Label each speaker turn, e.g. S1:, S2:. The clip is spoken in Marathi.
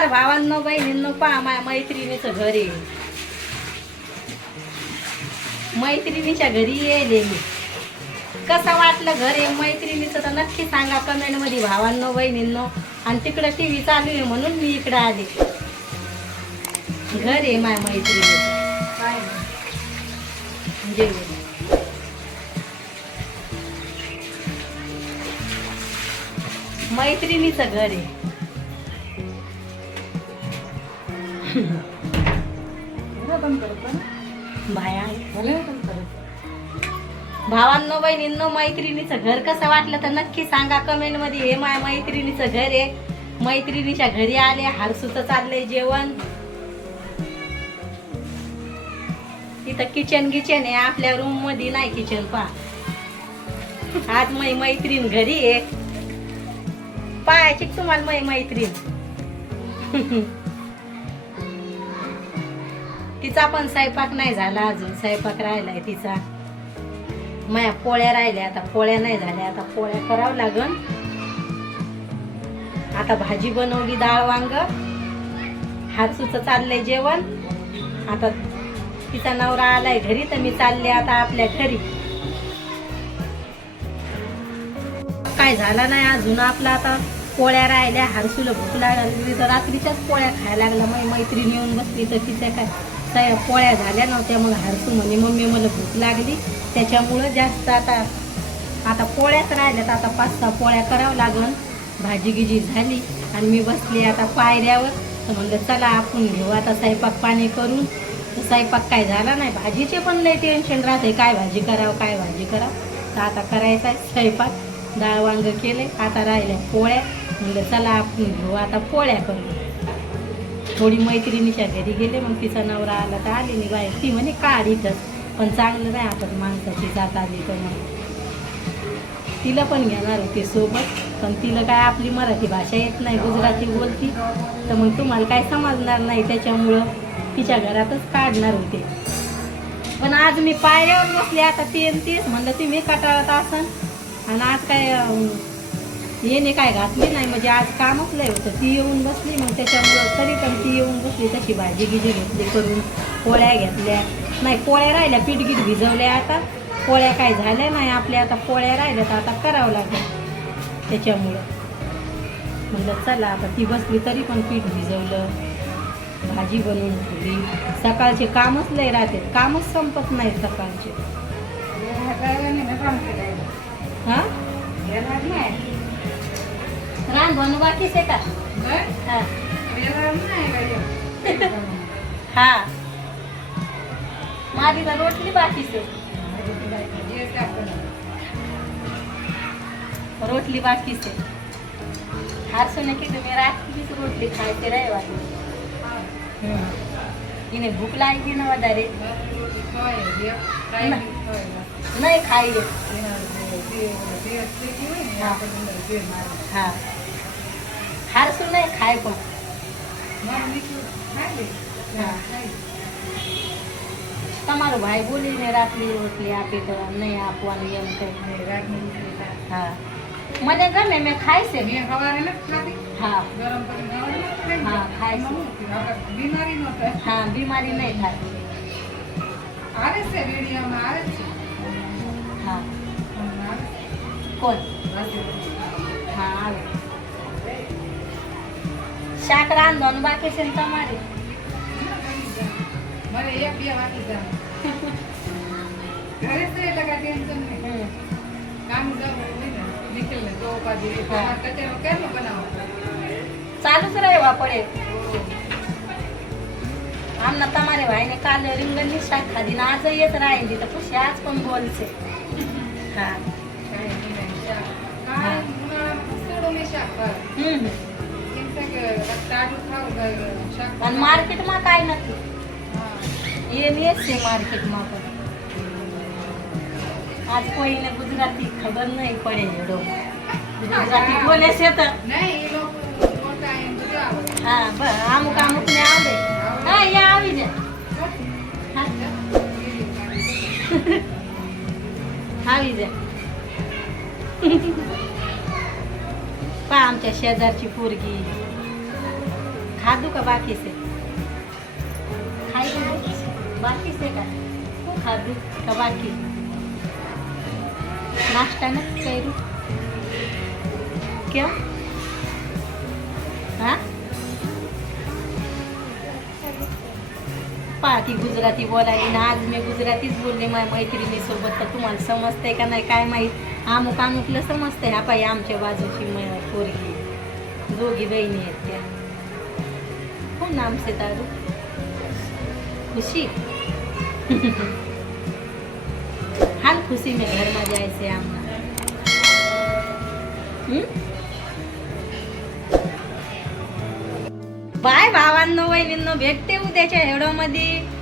S1: चार भावांनो बहिणींनो पहा माझ्या मैत्रिणीचं घर. आहे मैत्रिणीच्या घरी येईल मी कसं वाटलं घर आहे मैत्रिणीचं तर नक्की सांगा कमेंटमध्ये भावांनो बहिणींनो. आणि तिकडं टी व्ही चालू आहे म्हणून मी इकडं आले. घर आहे माझ्या मैत्रिणीचं. म्हणजे जेवण मैत्रिणीचं घर आहे बाया भावांनो बहिणींनो मैत्रिणीचं घर कसं वाटलं तर नक्की सांगा कमेंटमध्ये हे माया मैत्रिणीचं घर आहे. मैत्रिणीच्या घरी आले हारसूचं चाललंय जेवण. इथं किचन गिचन आहे आपल्या रूममध्ये नाही किचन पा आज मै मैत्रीण घरी आहे. पायाची तुम्हाला मै मैत्रीण. तिचा पण स्वयंपाक नाही झाला अजून. स्वयंपाक राहिलाय तिचा. माया पोळ्या राहिल्या आता पोळ्या नाही झाल्या. आता पोळ्या करावं लागन. आता भाजी बनवली डाळ वांग. हातसूच चाललंय जेवण. आता तिचा नवरा आलाय घरी तर मी चालले आता आपल्या घरी. काय झाला नाही अजून आपला आता? पोळ्या राहिल्या हारसूला भूक लागली. तर रात्रीच्याच पोळ्या खायला लागल्या मग मैत्रीण येऊन बसली तर तिच्या काय? त्या पोळ्या झाल्या नव्हत्या मग हरसू म्हणे मम्मी मला भूक लागली. त्याच्यामुळं जास्त आता आता पोळ्याच राहिल्यात आता पाच सहा पोळ्या करावं लागन भाजी गिजी झाली आणि मी बसली आता पायऱ्यावर. तर म्हणलं चला आपण घेऊ आता स्वयंपाक पाणी करून. तर स्वयंपाक काय झाला नाही भाजीचे पण लय टेन्शन राहते. काय भाजी करावं काय भाजी करावं? तर आता करायचं आहे स्वयंपाक. डाळ वांग केले आता राहिल्या पोळ्या. म्हणलं चला आपण घेऊ आता पोळ्या करू थोडी मैत्रिणीच्या घरी गेले मग तिचा नवरा आला तर आली नाही बाहेर. ती म्हणे काढ इथंच पण चांगलं नाही आपण माणसाची जात आली तर मग. तिला पण घेणार होते सोबत पण तिला काय आपली मराठी भाषा येत नाही गुजराती बोलती. तर मग तुम्हाला काय समजणार नाही त्याच्यामुळं तिच्या घरातच काढणार होते. पण आज मी पायावर बसले आता ते तेच म्हणलं तुम्ही कटाळत असन आणि आज काय येणे काय घातली नाही. म्हणजे आज कामच लय होतं. ती येऊन बसली मग त्याच्यामुळं तरी पण ती येऊन बसली. तशी भाजी गिजी घेतली करून. पोळ्या घेतल्या. नाही पोळ्या राहिल्या. पीठ गीठ भिजवल्या आता. पोळ्या काय झाल्या नाही आपल्या. आता पोळ्या राहिल्या तर आता करावं लागेल. त्याच्यामुळं. म्हणलं चला आता ती बसली तरी पण पीठ भिजवलं. भाजी बनवून ठेवली. सकाळचे कामच लय राहते कामच संपत नाही सकाळचे રાંધવાનું બાકી છે કા હા મારી તો રોટલી બાકી છે રોટલી બાકી છે હારસો ને કીધું મેં રાખી રોટલી ખાય છે રહેવાની એને ભૂખ લાગી ગઈ ને વધારે નહીં ખાઈ હા ખારશું નહીં ખાય પણ. તમારો ભાઈ બોલીને રાખલી રોટલી આપી તો નહીં આપવાની એમ કઈ. હા મને ગમે મેં ખાય છે. મેં સવારે હા. ગરમ હા ખાય છે. બીમારી હા બીમારી નહીં થાય. આવે છે રેડિયામાં આવે છે. હા. કોણ? હા આવે. શાક રાંધવાનું બાકી છે ને તમારે?
S2: મારે એક બે વાગી જાય ઘરે છે એટલે કાંઈ ટેન્શન નહીં. કામ જવું હોય ને નિખિલ ને તો ઉપાધિ કચેરો કેમ બનાવો
S1: ચાલુ જ રહેવા પડે. આમના તમારે ભાઈને કાલે રીંગણની શાક ખાધી. ને આજે એ જ રાહિલી તો પછી આજ પણ બોલશે? હા. હમ. અને માર્કેટમાં કાંઈ નથી
S2: હા.
S1: એ નહીં જ છે માર્કેટમાં પણ આજ કોઈને ગુજરાતી ખબર નહીં પડે હેડો ગુજરાતી બોલે છે તો
S2: નહીં, એ લોકો મોટા એમ બધું આવે.
S1: હા બસ અમુક અમુક ને આવડે હા અહીંયા આવી જાય હા આવી જાય पहा आमच्या शेजारची पोरगी खादू का बाकी से? खाई बाकी से? का? खादू का बाकी। नाश्ता ना करू? क्या? हा? पहा ती गुजराती बोलायली ना आज मी गुजरातीच बोलले माझ्या मैत्रिणीसोबत तर तुम्हाला समजतंय का नाही काय माहीत? अमुक अमुकलं समजतंय. हा पाहिजे आमच्या बाजूची मै- पोरगी दोघी बहिणी आहेत त्या. શું નામ છે તારું? ખુશી? હાલ ખુશી મેં ઘરમાં જાય છે આમના ભાઈ ભાવાનનો હોય, એમનો ભેટ તેવું દે છે હેડોમાંથી.